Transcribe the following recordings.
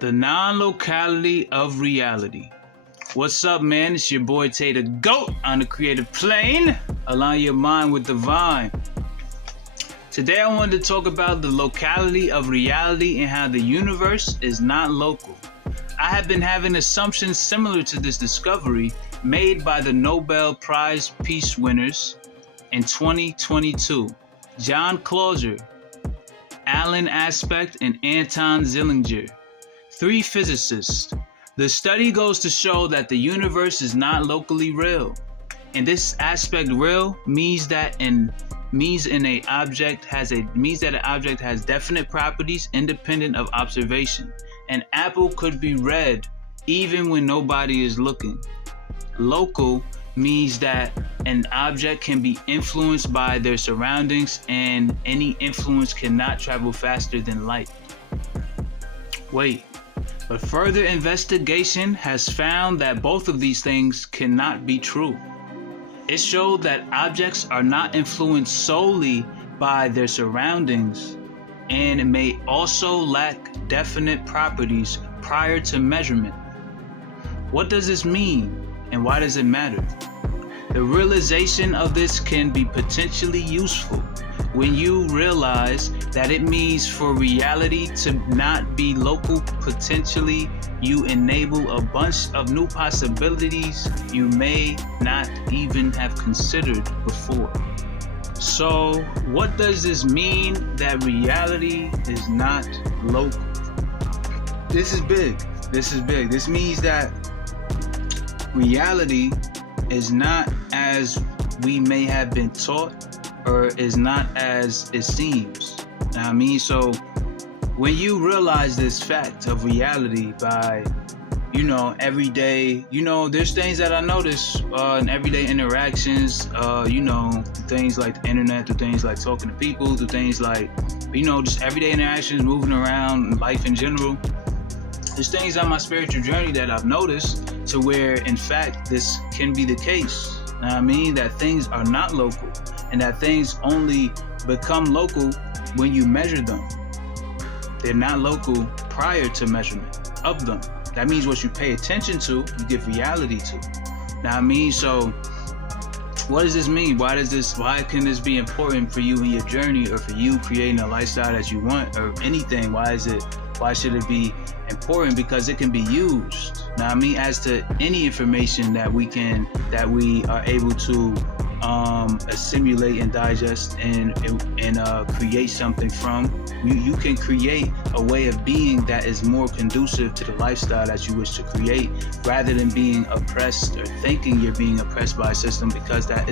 The non-locality of reality. What's up, man? It's your boy Tay the GOAT on the creative plane. Align your mind with divine. Today I wanted to talk about the locality of reality and how the universe is not local. I have been having assumptions similar to this discovery made by the Nobel Prize Peace winners in 2022, John Clauser, Alan Aspect, and Anton Zeilinger, 3 physicists. The study goes to show that the universe is not locally real. And this aspect real means that an object has definite properties independent of observation. An apple could be red even when nobody is looking. Local means that an object can be influenced by their surroundings, and any influence cannot travel faster than light. Wait, but further investigation has found that both of these things cannot be true. It showed that objects are not influenced solely by their surroundings and may also lack definite properties prior to measurement. What does this mean, and why does it matter? The realization of this can be potentially useful when you realize that it means for reality to not be local. Potentially, you enable a bunch of new possibilities you may not even have considered before. So, what does this mean that reality is not local? This is big. This means that reality is not as we may have been taught, or is not as it seems. So when you realize this fact of reality by, everyday, there's things that I notice in everyday interactions, things like the internet, through things like talking to people, through things like, just everyday interactions, moving around, life in general. There's things on my spiritual journey that I've noticed to where, in fact, this can be the case. That things are not local, and that things only become local when you measure them. They're not local prior to measurement of them. That means what you pay attention to, you give reality to. So what does this mean? Why can this be important for you in your journey, or for you creating a lifestyle that you want, or anything? Why should it be important? Because it can be used, as to any information that we are able to assimilate and digest and create something from. You can create a way of being that is more conducive to the lifestyle that you wish to create, rather than being oppressed or thinking you're being oppressed by a system, because that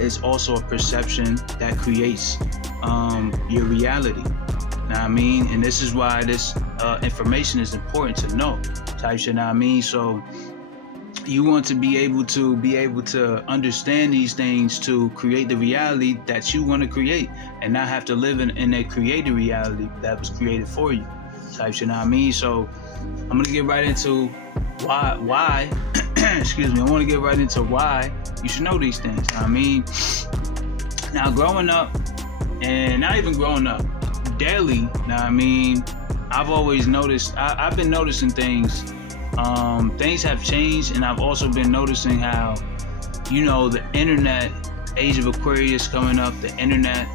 is also a perception that creates your reality. And this is why this information is important to know, type shit. So you want to be able to understand these things to create the reality that you want to create, and not have to live in a created reality that was created for you, type shit. So I'm gonna get right into why excuse me. I want to get right into why you should know these things. Now, growing up, and not even growing up, daily, I've always noticed, I've been noticing things. Things have changed, and I've also been noticing how, the internet, age of Aquarius coming up, the internet,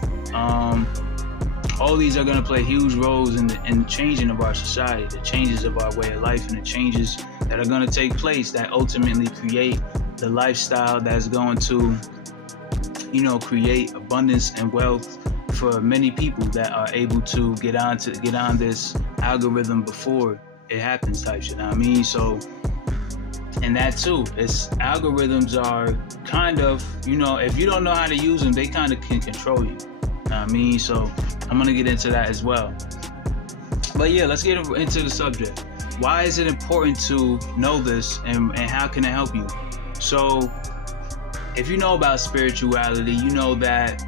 all these are going to play huge roles in the changing of our society, the changes of our way of life, and the changes that are going to take place that ultimately create the lifestyle that's going to, create abundance and wealth for many people that are able to get on this algorithm before it happens, type shit. So, and that too, algorithms are kind of, if you don't know how to use them, they kind of can control you. So I'm gonna get into that as well. But yeah, let's get into the subject. Why is it important to know this, and how can it help you? So, if you know about spirituality, you know that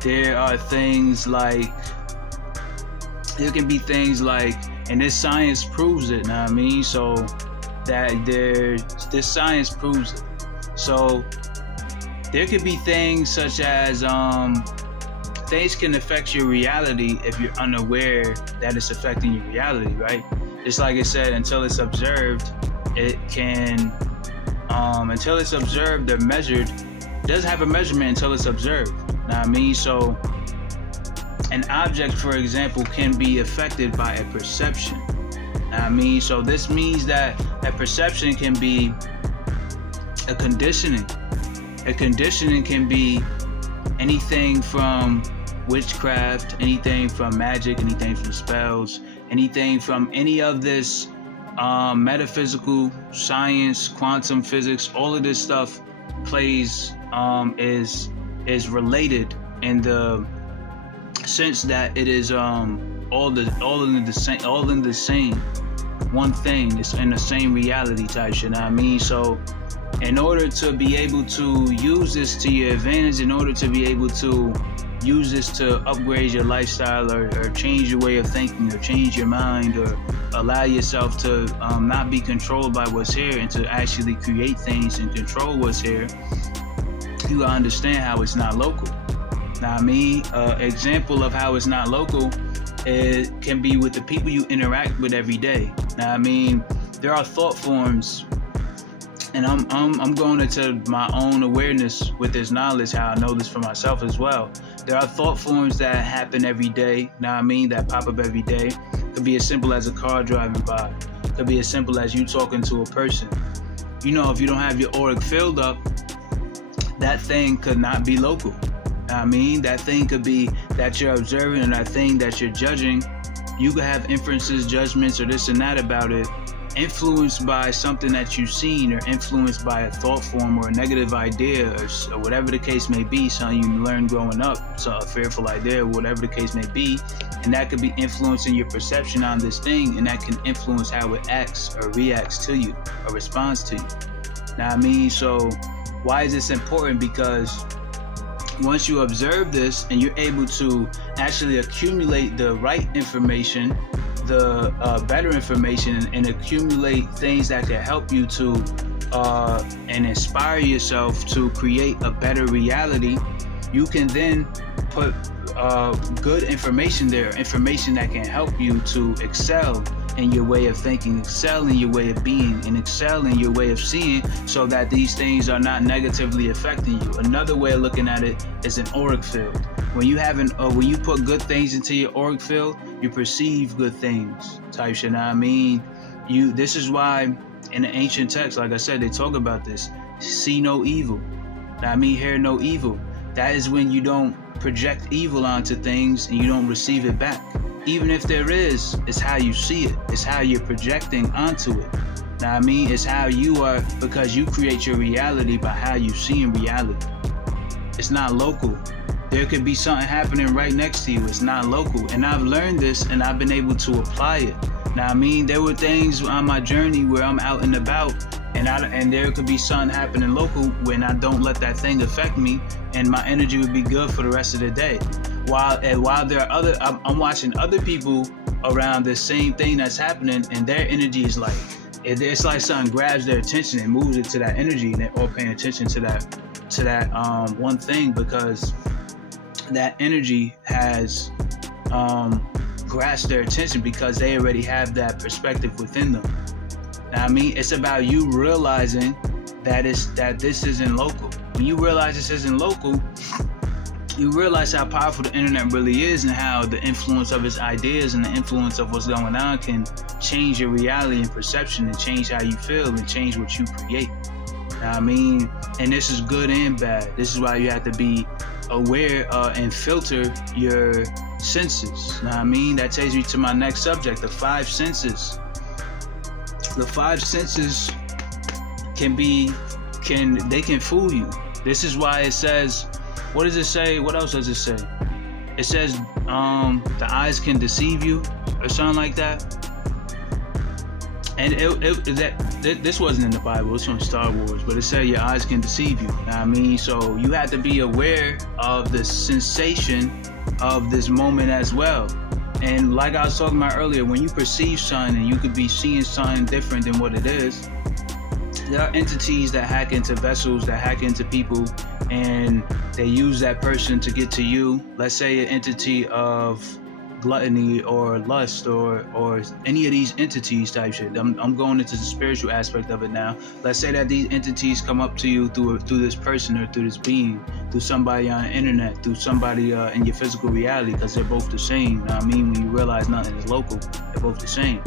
there are things like, there can be things like, and this science proves it, so that this science proves it. So there could be things such as things can affect your reality if you're unaware that it's affecting your reality, right? Just like it said, until it's observed, it can, until it's observed or measured, it doesn't have a measurement until it's observed. Know what I mean? So an object, for example, can be affected by a perception. Know what I mean? So this means that a perception can be a conditioning. A conditioning can be anything from witchcraft, anything from magic, anything from spells, anything from any of this metaphysical science, quantum physics. All of this stuff plays is related in the sense that it is all in the same one thing. It's in the same reality type shit. You know what I mean? So in order to be able to use this to your advantage, in order to be able to use this to upgrade your lifestyle or change your way of thinking or change your mind or allow yourself to not be controlled by what's here and to actually create things and control what's here, you gotta understand how it's not local. Now, I mean, example of how it's not local, it can be with the people you interact with every day. Now, I mean, there are thought forms, and I'm going into my own awareness with this knowledge, how I know this for myself as well. There are thought forms that happen every day. Now, I mean, that pop up every day. Could be as simple as a car driving by. Could be as simple as you talking to a person. You know, if you don't have your auric field up, that thing could not be local. I mean, that thing could be that you're observing, and that thing that you're judging, you could have inferences, judgments, or this and that about it, influenced by something that you've seen, or influenced by a thought form or a negative idea, or whatever the case may be, something you learned growing up, so a fearful idea, or whatever the case may be, and that could be influencing your perception on this thing, and that can influence how it acts or reacts to you or responds to you. Now, I mean, so why is this important? Because once you observe this and you're able to actually accumulate the right information, the better information, and accumulate things that can help you to and inspire yourself to create a better reality, you can then put good information there, information that can help you to excel in your way of thinking, excel in your way of being, and excel in your way of seeing, so that these things are not negatively affecting you. Another way of looking at it is an auric field. When you when you put good things into your auric field, you perceive good things type shit. Now, I mean, this is why in the ancient texts, like I said, they talk about this. See no evil. Now, I mean, hear no evil. That is when you don't project evil onto things and you don't receive it back. Even if there is, it's how you see it. It's how you're projecting onto it. Now, I mean, it's how you are, because you create your reality by how you see in reality. It's not local. There could be something happening right next to you. It's not local. And I've learned this and I've been able to apply it. Now, I mean, there were things on my journey where I'm out and about, and there could be something happening local when I don't let that thing affect me, and my energy would be good for the rest of the day. While there are I'm watching other people around the same thing that's happening, and their energy is like, it's like something grabs their attention and moves it to that energy, and they're all paying attention to that one thing, because that energy has grasped their attention, because they already have that perspective within them. Now, I mean, it's about you realizing that this isn't local. When you realize this isn't local, you realize how powerful the internet really is, and how the influence of its ideas and the influence of what's going on can change your reality and perception, and change how you feel, and change what you create. Now, I mean, and this is good and bad. This is why you have to be aware and filter your senses. Now, I mean, that takes me to my next subject, the 5 senses. The 5 senses can fool you. This is why it says, what does it say? What else does it say? It says the eyes can deceive you, or something like that. And this wasn't in the Bible, it's from Star Wars, but it said your eyes can deceive you. Now, I mean, so you have to be aware of the sensation of this moment as well. And like I was talking about earlier, when you perceive something and you could be seeing something different than what it is, there are entities that hack into vessels, that hack into people, and they use that person to get to you. Let's say an entity of gluttony or lust or any of these entities type shit. I'm going into the spiritual aspect of it now. Let's say that these entities come up to you through this person or through this being, through somebody on the internet, through somebody in your physical reality, because they're both the same. You know what I mean? When you realize nothing is local, they're both the same.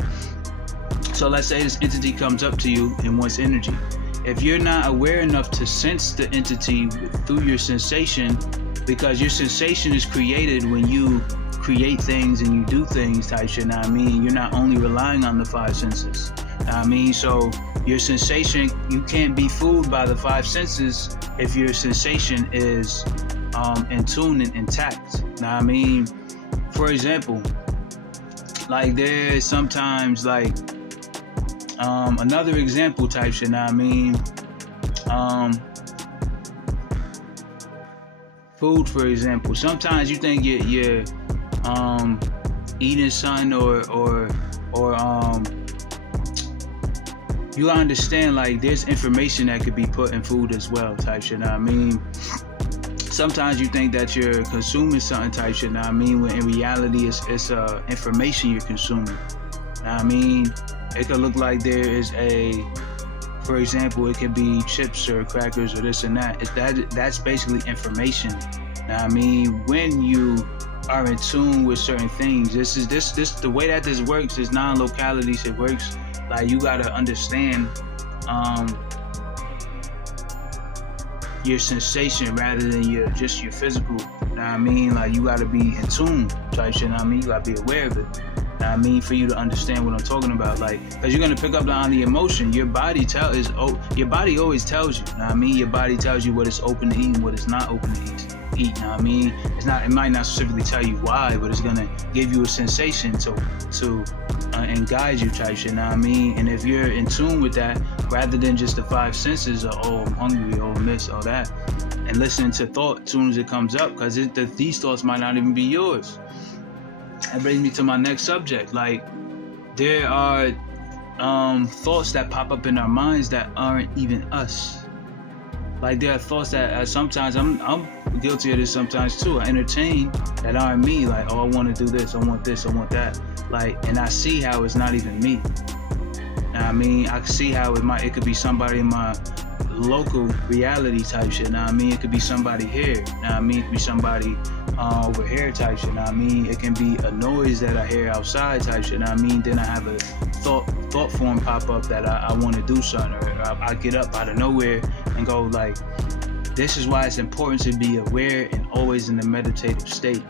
So let's say this entity comes up to you and wants energy. If you're not aware enough to sense the entity through your sensation, because your sensation is created when you create things and you do things type shit, know what I mean? You're not only relying on the five senses, know what I mean? So your sensation, you can't be fooled by the five senses if your sensation is in tune and intact, know what I mean? For example, like there's sometimes like another example type shit, know what I mean? Food, for example. Sometimes you think you're eating something or you understand like there's information that could be put in food as well type shit, know what I mean? Sometimes you think that you're consuming something type shit, know what I mean? When in reality it's information you're consuming, know what I mean? It could look like there is for example, it could be chips or crackers or this and that. That's basically information. Now, I mean, when you are in tune with certain things, this the way that this works is non-localities. It works like you gotta understand your sensation rather than your physical. Know what I mean? Like you gotta be in tune type shit. Know what I mean? You gotta be aware of it. I mean, for you to understand what I'm talking about, like, because you're gonna pick up on the emotion. Your body your body always tells you. Know what I mean? Your body tells you what it's open to eat and what it's not open to eat. Know what I mean? It might not specifically tell you why, but it's gonna give you a sensation to and guide you type shit. Know what I mean? And if you're in tune with that, rather than just the five senses of I'm hungry, I'm this, all that, and listening to thought as soon as it comes up, because these thoughts might not even be yours. That brings me to my next subject. Like, there are thoughts that pop up in our minds that aren't even us. Like, there are thoughts that sometimes I'm guilty of this sometimes too. I entertain that aren't me. Like, oh, I want to do this, I want that. Like, and I see how it's not even me. Know what I mean? I can see how it could be somebody in my local reality type shit. Know what I mean? It could be somebody here. Know what I mean? It could be somebody over here type shit. Know what I mean? It can be a noise that I hear outside type shit. Know what I mean? Then I have a thought form pop up that I want to do something, or I get up out of nowhere and go like, this is why it's important to be aware and always in the meditative state,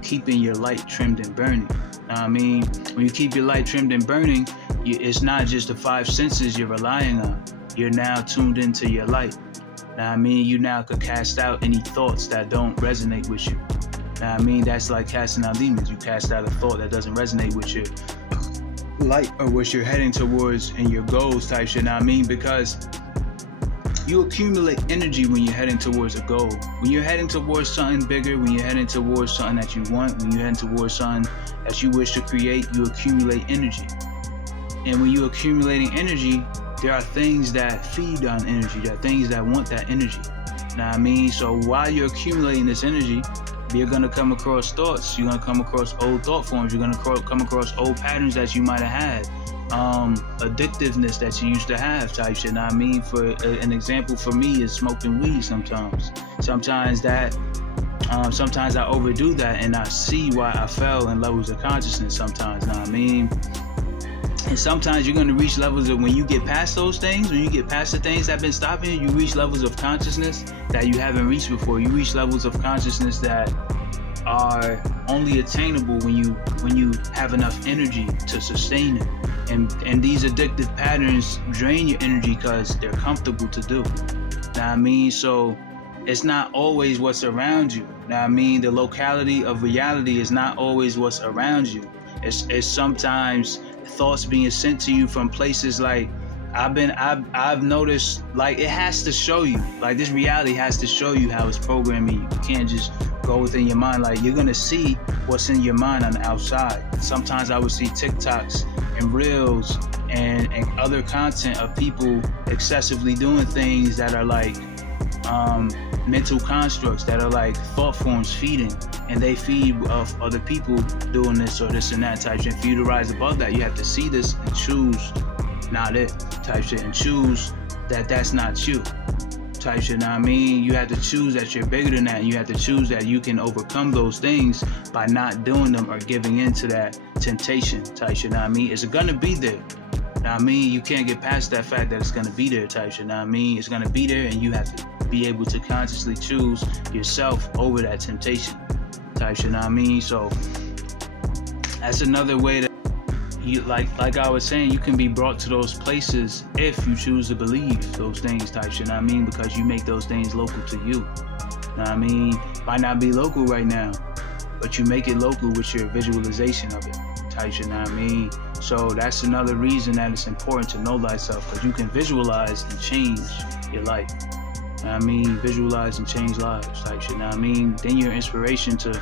keeping your light trimmed and burning. Know what I mean? When you keep your light trimmed and burning, it's not just the five senses you're relying on. You're now tuned into your light. Know what I mean? You now could cast out any thoughts that don't resonate with you. Know what I mean? That's like casting out demons. You cast out a thought that doesn't resonate with your light or what you're heading towards and your goals type shit. Know what I mean? Because you accumulate energy when you're heading towards a goal. When you're heading towards something bigger, when you're heading towards something that you want, when you're heading towards something that you wish to create, you accumulate energy. And when you're accumulating energy, there are things that feed on energy. There are things that want that energy. Know what I mean? So while you're accumulating this energy, you're going to come across thoughts. You're going to come across old thought forms. You're going to come across old patterns that you might have had. Addictiveness that you used to have type shit. Know what I mean? For an example for me is smoking weed sometimes. Sometimes I overdo that and I see why I fell in levels of consciousness sometimes. Know what I mean? And sometimes you're going to reach levels of, when you get past those things, when you get past the things that have been stopping you, you reach levels of consciousness that you haven't reached before. You reach levels of consciousness that are only attainable when you have enough energy to sustain it. And these addictive patterns drain your energy because they're comfortable to do. Know what I mean? So it's not always what's around you. Know what I mean? The locality of reality is not always what's around you. It's sometimes thoughts being sent to you from places. Like I've noticed, like, it has to show you, like, this reality has to show you how it's programming you. You can't just go within your mind. Like, you're gonna see what's in your mind on the outside. Sometimes I would see TikToks and reels and other content of people excessively doing things that are like mental constructs, that are like thought forms feeding, and they feed of other people doing this or this and that type shit. For you to rise above that, you have to see this and choose not it type shit, and choose that that's not you type shit. Know what I mean? You have to choose that you're bigger than that, and you have to choose that you can overcome those things by not doing them or giving into that temptation type shit. Know what I mean? It's gonna be there. Know what I mean? You can't get past that fact that it's gonna be there type shit. Know what I mean? It's gonna be there, and you have to be able to consciously choose yourself over that temptation type shit. Know what I mean? So that's another way that you, like I was saying, you can be brought to those places if you choose to believe those things type shit. Know what I mean? Because you make those things local to you. Know what I mean? Might not be local right now, but you make it local with your visualization of it type shit. Know what I mean? So that's another reason that it's important to know thyself, because you can visualize and change your life. Know what I mean? Visualize and change lives type shit. Know what I mean? Then you're inspiration to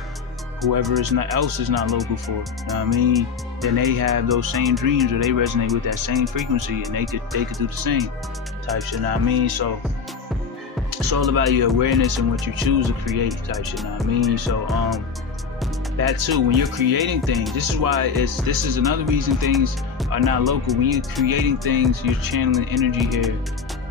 whoever else is not local for. Know what I mean? Then they have those same dreams, or they resonate with that same frequency, and they could do the same type shit. Know what I mean? So it's all about your awareness and what you choose to create type shit. Know what I mean? So that too, when you're creating things, this is another reason things are not local. When you're creating things, you're channeling energy here.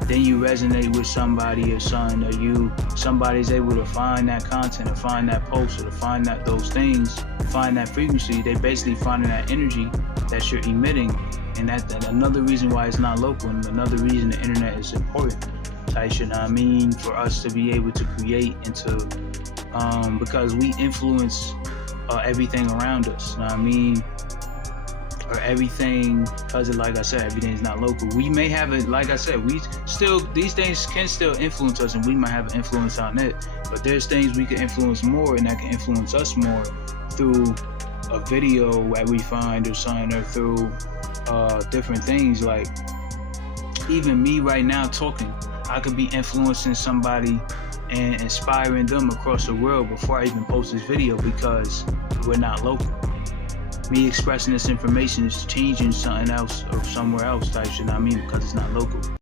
Then you resonate with somebody or something, or somebody's able to find that content, or find that post, or to find those things, find that frequency. They basically finding that energy that you're emitting, and that another reason why it's not local, and another reason the internet is important type shit. Know what I mean? For us to be able to create into because we influence everything around us. Know what I mean? Or everything, because like I said, everything's not local. We may have it, like I said, these things can still influence us, and we might have an influence on it, but there's things we can influence more, and that can influence us more through a video that we find or something, or through different things. Like even me right now talking, I could be influencing somebody and inspiring them across the world before I even post this video, because we're not local. Me expressing this information is changing something else or somewhere else type shit. Know what I mean? Because it's not local.